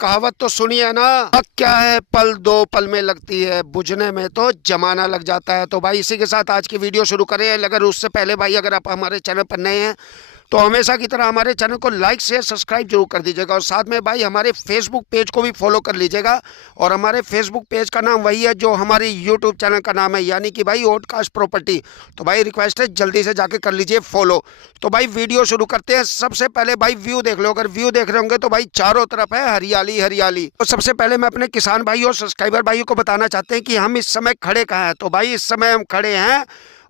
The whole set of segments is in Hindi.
कहावत तो सुनी है ना, हक क्या है पल दो पल में लगती है, बुझने में तो जमाना लग जाता है। तो भाई इसी के साथ आज की वीडियो शुरू करें। अगर उससे पहले भाई अगर आप हमारे चैनल पर नए हैं तो हमेशा की तरह हमारे चैनल को लाइक शेयर सब्सक्राइब जरूर कर दीजिएगा और साथ में भाई हमारे फेसबुक पेज को भी फॉलो कर लीजिएगा। और हमारे फेसबुक पेज का नाम वही है जो हमारे यूट्यूब चैनल का नाम है, यानी कि भाई ओडकास्ट प्रॉपर्टी। तो भाई रिक्वेस्ट है जल्दी से जाके कर लीजिए फॉलो। तो भाई वीडियो शुरू करते हैं। सबसे पहले भाई व्यू देख लो। अगर व्यू देख रहे होंगे तो भाई चारों तरफ है हरियाली हरियाली। तो सबसे पहले मैं अपने किसान भाई और सब्सक्राइबर भाइयों को बताना चाहते हैं कि हम इस समय खड़े कहाँ हैं। तो भाई इस समय हम खड़े हैं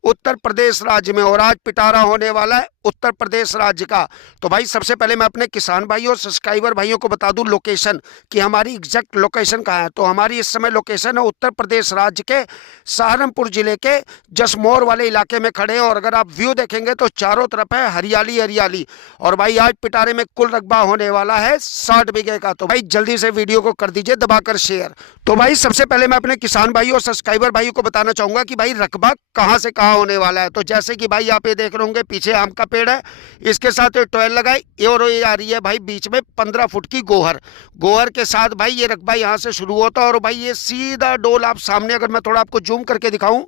उत्तर प्रदेश राज्य में और आज पिटारा होने वाला है उत्तर प्रदेश राज्य का। तो भाई सबसे पहले मैं अपने किसान भाइयों और सब्सक्राइबर भाइयों को बता दूं लोकेशन कि हमारी एग्जैक्ट लोकेशन कहाँ है। तो हमारी इस समय लोकेशन है उत्तर प्रदेश राज्य के सहारनपुर जिले के जसमोर वाले इलाके में खड़े हैं। और अगर आप व्यू देखेंगे तो चारों तरफ है हरियाली हरियाली। और भाई आज पिटारे में कुल रकबा होने वाला है 60 बीघे का। तो भाई जल्दी से वीडियो को कर दीजिए दबाकर शेयर। तो भाई सबसे पहले मैं अपने किसान भाइयों और सब्सक्राइबर भाइयों को बताना चाहूंगा कि भाई रकबा कहाँ से कहाँ होने वाला है। तो जैसे कि भाई आप ये देख रहे होंगे पीछे आम का पेड़ है, इसके साथ ये टॉयल लगाई और ये आ रही है भाई बीच में 15 फुट की गोहर। गोहर के साथ भाई ये रकबा यहाँ से शुरू होता है और भाई ये सीधा डोल आप सामने, अगर मैं थोड़ा आपको जूम करके दिखाऊं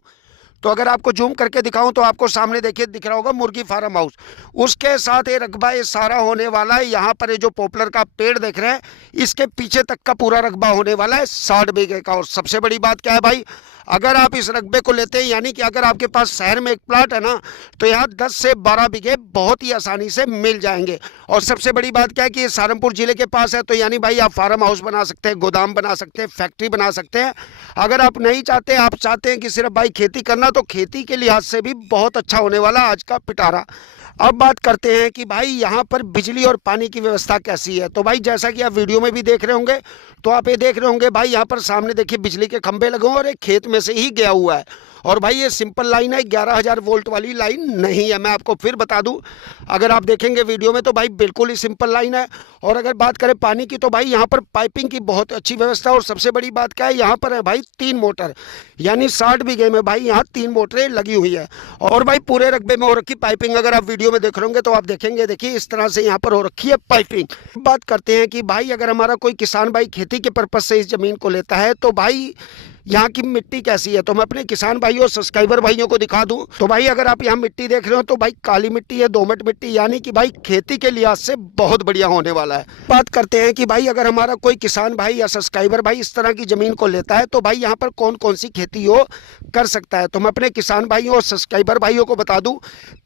तो अगर आपको जूम करके दिखाऊं तो आपको सामने देखिए दिख रहा होगा मुर्गी फार्म हाउस। उसके साथ ये रकबा ये सारा होने वाला है। यहाँ पर ये जो पॉपुलर का पेड़ देख रहे हैं इसके पीछे तक का पूरा रकबा होने वाला है 60 बीघे का। और सबसे बड़ी बात क्या है भाई, अगर आप इस रकबे को लेते हैं यानी कि अगर आपके पास शहर में एक प्लाट है ना तो यहाँ 10 से 12 बीघे बहुत ही आसानी से मिल जाएंगे। और सबसे बड़ी बात क्या है कि ये सहारनपुर जिले के पास है, तो यानी भाई आप फार्म हाउस बना सकते हैं, गोदाम बना सकते हैं, फैक्ट्री बना सकते हैं। अगर आप नहीं चाहते, आप चाहते हैं कि सिर्फ भाई खेती करना, तो खेती के लिहाज से भी बहुत अच्छा होने वाला आज का पिटारा। अब बात करते हैं कि भाई यहाँ पर बिजली और पानी की व्यवस्था कैसी है। तो भाई जैसा कि आप वीडियो में भी देख रहे होंगे तो आप ये देख रहे होंगे भाई यहाँ पर सामने देखिए बिजली के खंभे लगे हुए और एक खेत में से ही गया हुआ है। और भाई ये सिंपल लाइन है, 11,000 वोल्ट वाली लाइन नहीं है। मैं आपको फिर बता दूं, अगर आप देखेंगे वीडियो में तो भाई बिल्कुल ही सिंपल लाइन है। और अगर बात करें पानी की तो भाई यहाँ पर पाइपिंग की बहुत अच्छी व्यवस्था है। और सबसे बड़ी बात क्या है, यहाँ पर है भाई 3 मोटर, यानी 60 बीघे में भाई यहाँ 3 मोटरें लगी हुई है। और भाई पूरे रकबे में हो रखी पाइपिंग, अगर आप वीडियो में देख रहे होंगे तो आप देखेंगे, देखिए इस तरह से यहाँ पर हो रखी है पाइपिंग। बात करते हैं कि भाई अगर हमारा कोई किसान भाई खेती के पर्पज से इस जमीन को लेता है तो भाई यहाँ की मिट्टी कैसी है। तो मैं अपने किसान भाइयों और सब्सक्राइबर भाइयों को दिखा दूं तो भाई अगर आप यहाँ मिट्टी देख रहे हो तो भाई काली मिट्टी है, दोमट मिट्टी, यानी कि भाई खेती के लिहाज से बहुत बढ़िया होने वाला है। बात करते हैं कि भाई अगर हमारा कोई किसान भाई या सब्सक्राइबर भाई इस तरह की जमीन को लेता है तो भाई यहाँ पर कौन कौन सी खेती हो कर सकता है। तो मैं अपने किसान भाइयों और सब्सक्राइबर भाइयों को बता दूं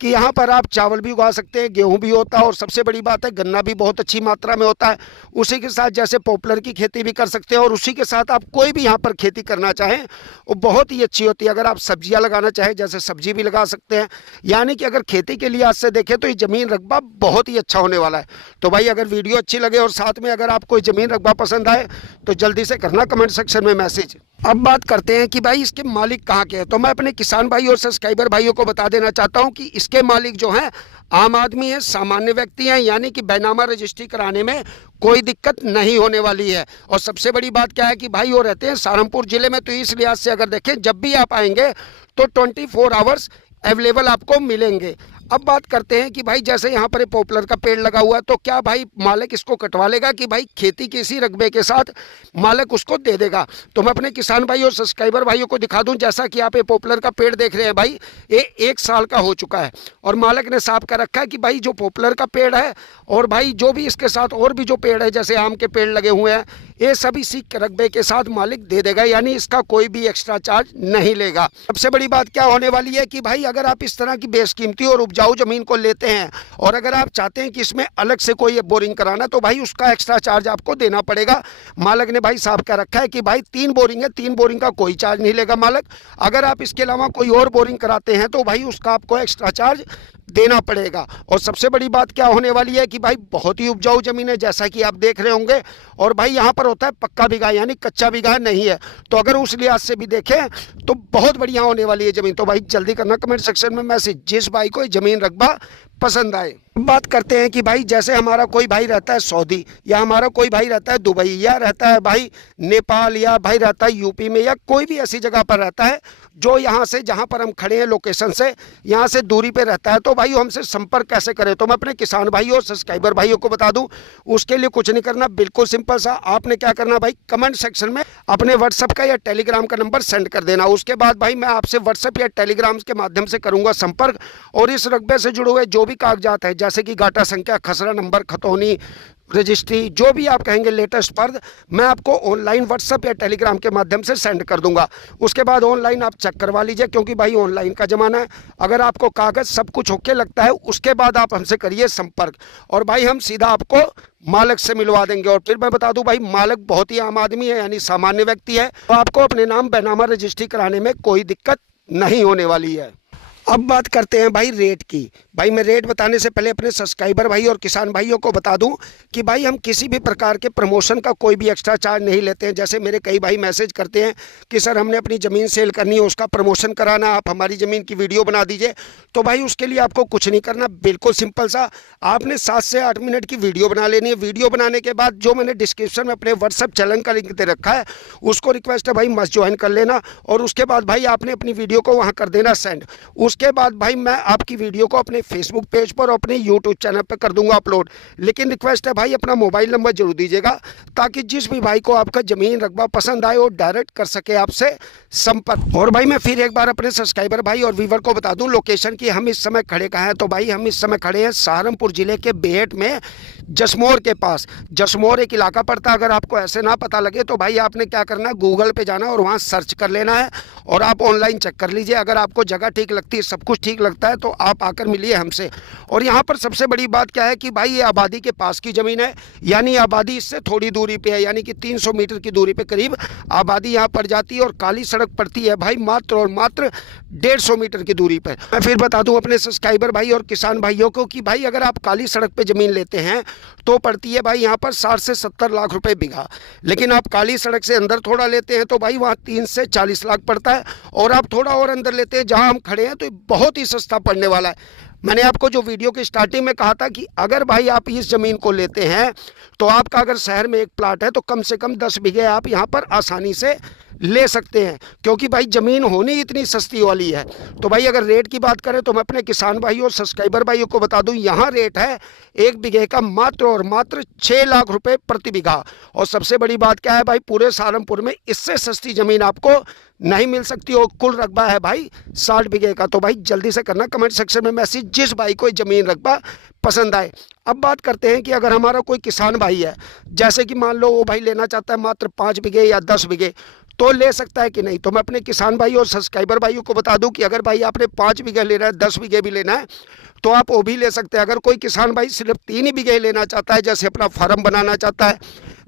कि यहाँ पर आप चावल भी उगा सकते हैं, गेहूँ भी होता है और सबसे बड़ी बात है गन्ना भी बहुत अच्छी मात्रा में होता है। उसी के साथ जैसे पॉपुलर की खेती भी कर सकते हैं और उसी के साथ आप कोई भी यहाँ पर खेती करना चाहें वो बहुत ही अच्छी होती है। अगर आप सब्जियां लगाना चाहें जैसे सब्जी भी लगा सकते हैं, यानी कि अगर खेती के लिहाज से देखें तो ये जमीन रकबा बहुत ही अच्छा होने वाला है। तो भाई अगर वीडियो अच्छी लगे और साथ में अगर आपको जमीन रकबा पसंद आए तो जल्दी से करना कमेंट सेक्शन में मैसेज। अब बात करते हैं कि भाई इसके मालिक कहाँ के हैं। तो मैं अपने किसान भाई और सब्सक्राइबर भाइयों को बता देना चाहता हूँ कि इसके मालिक जो हैं आम आदमी है, सामान्य व्यक्ति हैं, यानी कि बैनामा रजिस्ट्री कराने में कोई दिक्कत नहीं होने वाली है। और सबसे बड़ी बात क्या है कि भाई वो रहते हैं सहारनपुर जिले में, तो इस लिहाज से अगर देखें जब भी आप आएंगे तो 24 आवर्स अवेलेबल आपको मिलेंगे। अब बात करते हैं कि भाई जैसे यहाँ पर पॉपुलर का पेड़ लगा हुआ है तो क्या भाई मालिक इसको कटवा लेगा कि भाई खेती के इसी रकबे के साथ मालिक उसको दे देगा। तो मैं अपने किसान भाई और सब्सक्राइबर भाइयों को दिखा दूं, जैसा कि आप ये पॉपुलर का पेड़ देख रहे हैं भाई ये 1 साल का हो चुका है और मालिक ने साफ कर रखा है कि भाई जो पॉपुलर का पेड़ है और भाई जो भी इसके साथ और भी जो पेड़ है जैसे आम के पेड़ लगे हुए हैं ये सभी इसी रकबे के साथ मालिक दे देगा, यानी इसका कोई भी एक्स्ट्रा चार्ज नहीं लेगा। सबसे बड़ी बात क्या होने वाली है कि भाई अगर आप इस तरह की बेशकीमती और उपजाऊ जमीन को लेते हैं और अगर आप चाहते हैं कि इसमें अलग से कोई बोरिंग कराना तो भाई उसका एक्स्ट्रा चार्ज आपको देना पड़ेगा। मालिक ने भाई साफ कर रखा है कि भाई 3 बोरिंग है, 3 बोरिंग का कोई चार्ज नहीं लेगा मालिक। अगर आप इसके अलावा कोई और बोरिंग कराते हैं तो भाई उसका आपको एक्स्ट्रा चार्ज देना पड़ेगा। और सबसे बड़ी बात क्या होने वाली है कि भाई बहुत ही उपजाऊ जमीन है जैसा कि आप देख रहे होंगे। और भाई यहाँ पर होता है पक्का बीघा, यानी कच्चा बीघा नहीं है। तो अगर उस लिहाज से भी देखें तो बहुत बढ़िया होने वाली है जमीन। तो भाई जल्दी करना कमेंट सेक्शन में मैसेज, जिस भाई को जमीन रकबा पसंद आए। बात करते हैं कि भाई जैसे हमारा कोई भाई रहता है सऊदी, या हमारा कोई भाई रहता है दुबई, या रहता है भाई नेपाल, या भाई रहता है यूपी में, या कोई भी ऐसी जगह पर रहता है जो यहाँ से, जहाँ पर हम खड़े हैं लोकेशन से, यहाँ से दूरी पे रहता है, तो भाई हमसे संपर्क कैसे करें। तो मैं अपने किसान भाइयों और सब्सक्राइबर भाइयों को बता दूं, उसके लिए कुछ नहीं करना, बिल्कुल सिंपल सा। आपने क्या करना भाई, कमेंट सेक्शन में अपने व्हाट्सअप का या टेलीग्राम का नंबर सेंड कर देना। उसके बाद भाई मैं आपसे व्हाट्सअप या टेलीग्राम के माध्यम से करूंगा संपर्क, और इस रकबे से जुड़े हुए जो भी कागजात है, जैसे कि गाटा संख्या, खसरा नंबर, खतौनी, रजिस्ट्री, जो भी आप कहेंगे लेटेस्ट पर्द, मैं आपको ऑनलाइन व्हाट्सअप या टेलीग्राम के माध्यम से सेंड कर दूंगा। उसके बाद ऑनलाइन आप चेक करवा लीजिए, क्योंकि भाई ऑनलाइन का ज़माना है। अगर आपको कागज़ सब कुछ ओके लगता है, उसके बाद आप हमसे करिए संपर्क, और भाई हम सीधा आपको मालिक से मिलवा देंगे। और फिर मैं बता दूं भाई, मालिक बहुत ही आम आदमी है, यानी सामान्य व्यक्ति है, तो आपको अपने नाम बैनामा रजिस्ट्री कराने में कोई दिक्कत नहीं होने वाली है। अब बात करते हैं भाई रेट की। भाई मैं रेट बताने से पहले अपने सब्सक्राइबर भाई और किसान भाइयों को बता दूं कि भाई हम किसी भी प्रकार के प्रमोशन का कोई भी एक्स्ट्रा चार्ज नहीं लेते हैं। जैसे मेरे कई भाई मैसेज करते हैं कि सर हमने अपनी ज़मीन सेल करनी है, उसका प्रमोशन कराना, आप हमारी ज़मीन की वीडियो बना दीजिए। तो भाई उसके लिए आपको कुछ नहीं करना, बिल्कुल सिंपल सा, आपने 7 से 8 मिनट की वीडियो बना लेनी है। वीडियो बनाने के बाद जो मैंने डिस्क्रिप्शन में अपने व्हाट्सअप चैनल का लिंक दे रखा है, उसको रिक्वेस्ट है भाई मस्ट ज्वाइन कर लेना, और उसके बाद भाई आपने अपनी वीडियो को वहाँ कर देना सेंड। उसके बाद भाई मैं आपकी वीडियो को अपने फेसबुक पेज पर और अपने यूट्यूब चैनल पर कर दूंगा अपलोड। लेकिन रिक्वेस्ट है भाई अपना मोबाइल नंबर जरूर दीजिएगा, ताकि जिस भी भाई को आपका ज़मीन रकबा पसंद आए वो डायरेक्ट कर सके आपसे संपर्क। और भाई मैं फिर एक बार अपने सब्सक्राइबर भाई और व्यूवर को बता दूं लोकेशन की, हम इस समय खड़े कहाँ हैं। तो भाई हम इस समय खड़े हैं सहारनपुर जिले के बेहट में, जसमोर के पास। जसमोर एक इलाका पड़ता है, अगर आपको ऐसे ना पता लगे तो भाई आपने क्या करना है, गूगल पे जाना और वहाँ सर्च कर लेना है, और आप ऑनलाइन चेक कर लीजिए। अगर आपको जगह ठीक लगती है, सब कुछ ठीक लगता है, तो आप आकर मिलिए हमसे। और यहाँ पर सबसे बड़ी बात क्या है कि भाई ये आबादी के पास की ज़मीन है, यानी आबादी इससे थोड़ी दूरी पे है, यानी कि 300 मीटर की दूरी पे करीब आबादी यहाँ पड़ जाती है, और काली सड़क पड़ती है भाई मात्र और मात्र 150 मीटर की दूरी पर। मैं फिर बता दूं अपने सब्सक्राइबर भाई और किसान भाइयों को कि भाई अगर आप काली सड़क पे ज़मीन लेते हैं तो पड़ती है भाई यहाँ पर 60 से 70 लाख रुपए बीघा। लेकिन आप काली सड़क से अंदर थोड़ा लेते हैं तो भाई वहाँ 3 से 40 लाख पड़ता है, और आप थोड़ा और अंदर लेते हैं जहाँ हम खड़े हैं तो बहुत ही सस्ता पड़ने वाला है। मैंने आपको जो वीडियो की स्टार्टिंग में कहा था कि अगर भाई आप इस ज़मीन को लेते हैं तो आपका अगर शहर में एक प्लाट है तो कम से कम 10 बीघे आप यहाँ पर आसानी से ले सकते हैं, क्योंकि भाई ज़मीन होनी इतनी सस्ती वाली है। तो भाई अगर रेट की बात करें तो मैं अपने किसान भाइयों और सब्सक्राइबर भाइयों को बता दूं, यहाँ रेट है 1 बीघे का मात्र और मात्र 6 लाख रुपए प्रति बीघा। और सबसे बड़ी बात क्या है भाई, पूरे सहारनपुर में इससे सस्ती ज़मीन आपको नहीं मिल सकती, और कुल रकबा है भाई 60 बीघे का। तो भाई जल्दी से करना कमेंट सेक्शन में मैसेज जिस भाई को ज़मीन रकबा पसंद आए। अब बात करते हैं कि अगर हमारा कोई किसान भाई है, जैसे कि मान लो वो भाई लेना चाहता है मात्र 5 बीघे या 10 बीघे, तो ले सकता है कि नहीं। तो मैं अपने किसान भाई और सब्सक्राइबर भाइयों को बता दूं कि अगर भाई आपने 5 बीघे लेना है, 10 बीघे भी लेना है, तो आप वो भी ले सकते हैं। अगर कोई किसान भाई सिर्फ 3 ही बीघे लेना चाहता है, जैसे अपना फार्म बनाना चाहता है,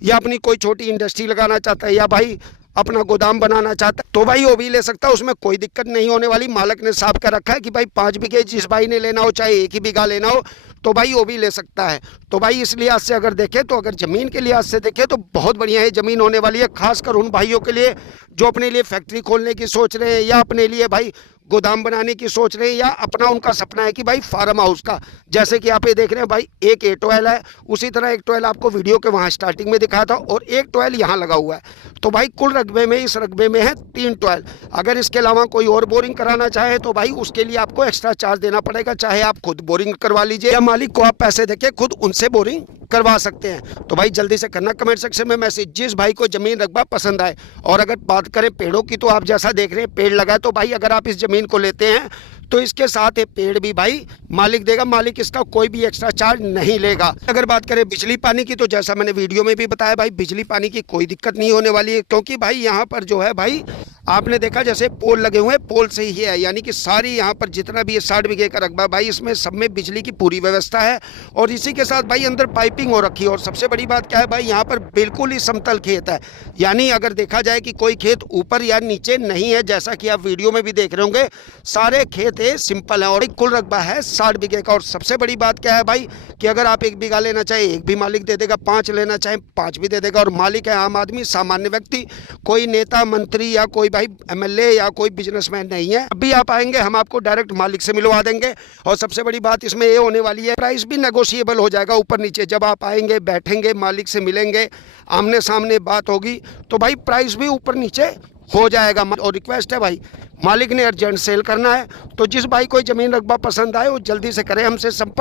या अपनी कोई छोटी इंडस्ट्री लगाना चाहता है, या भाई अपना गोदाम बनाना चाहता है, तो भाई वो भी ले सकता है, उसमें कोई दिक्कत नहीं होने वाली। मालिक ने साफ कर रखा है कि भाई 5 बीघे जिस भाई ने लेना हो, चाहे 1 ही बीघा लेना हो, तो भाई वो भी ले सकता है। तो भाई इस लिहाज से अगर देखें, तो अगर ज़मीन के लिहाज से देखें तो बहुत बढ़िया है ज़मीन होने वाली है, खासकर उन भाइयों के लिए जो अपने लिए फैक्ट्री खोलने की सोच रहे हैं, या अपने लिए भाई गोदाम बनाने की सोच रहे हैं, या अपना उनका सपना है कि भाई फार्म हाउस का। जैसे कि आप ये देख रहे हैं भाई, एक ए-ट्वेल है, उसी तरह एक ट्वेल आपको वीडियो के वहाँ स्टार्टिंग में दिखाया था, और एक ट्वेल यहाँ लगा हुआ है। तो भाई कुल रकबे में, इस रकबे में है 3 ट्वेल। अगर इसके अलावा कोई और बोरिंग कराना चाहे तो भाई उसके लिए आपको एक्स्ट्रा चार्ज देना पड़ेगा, चाहे आप खुद बोरिंग करवा लीजिए, या मालिक को आप पैसे देके खुद उनसे बोरिंग करवा सकते हैं। तो भाई जल्दी से करना कमेंट सेक्शन में मैसेज जिस भाई को ज़मीन रकबा पसंद आए। और अगर बात करें पेड़ों की, तो आप जैसा देख रहे हैं पेड़ लगा है, तो भाई अगर आप इस ज़मीन को लेते हैं तो इसके साथ ये पेड़ भी भाई मालिक देगा, मालिक इसका कोई भी एक्स्ट्रा चार्ज नहीं लेगा। अगर बात करें बिजली पानी की, तो जैसा मैंने वीडियो में भी बताया भाई, बिजली पानी की कोई दिक्कत नहीं होने वाली है, क्योंकि भाई यहाँ पर जो है भाई आपने देखा जैसे पोल लगे हुए हैं, पोल से ही है, यानी कि सारी यहाँ पर जितना भी ये 60 बीघे का रकबा भाई, इसमें सब में बिजली की पूरी व्यवस्था है। और इसी के साथ भाई अंदर पाइपिंग हो रखी है। और सबसे बड़ी बात क्या है भाई, यहाँ पर बिल्कुल ही समतल खेत है, यानी अगर देखा जाए कि कोई खेत ऊपर या नीचे नहीं है, जैसा कि आप वीडियो में भी देख रहे होंगे, सारे खेत सिंपल है। और कुल रकबा है 60 बीघे का। और सबसे बड़ी बात क्या है भाई कि अगर आप 1 बीघा लेना चाहे 1 भी मालिक दे देगा, 5 लेना चाहे 5 भी दे देगा। और मालिक है आम आदमी, सामान्य व्यक्ति, कोई नेता मंत्री या कोई भाई MLA या कोई बिजनेसमैन नहीं है। अभी आप आएंगे हम आपको डायरेक्ट मालिक से मिलवा देंगे। और सबसे बड़ी बात इसमें ये होने वाली है, प्राइस भी नेगोशिएबल हो जाएगा ऊपर नीचे। जब आप आएंगे, बैठेंगे, मालिक से मिलेंगे, आमने सामने बात होगी, तो भाई प्राइस भी ऊपर नीचे हो जाएगा। और रिक्वेस्ट है भाई, मालिक ने अर्जेंट सेल करना है, तो जिस भाई को ज़मीन रकबा पसंद आए वो जल्दी से करे, हमसे संपर्क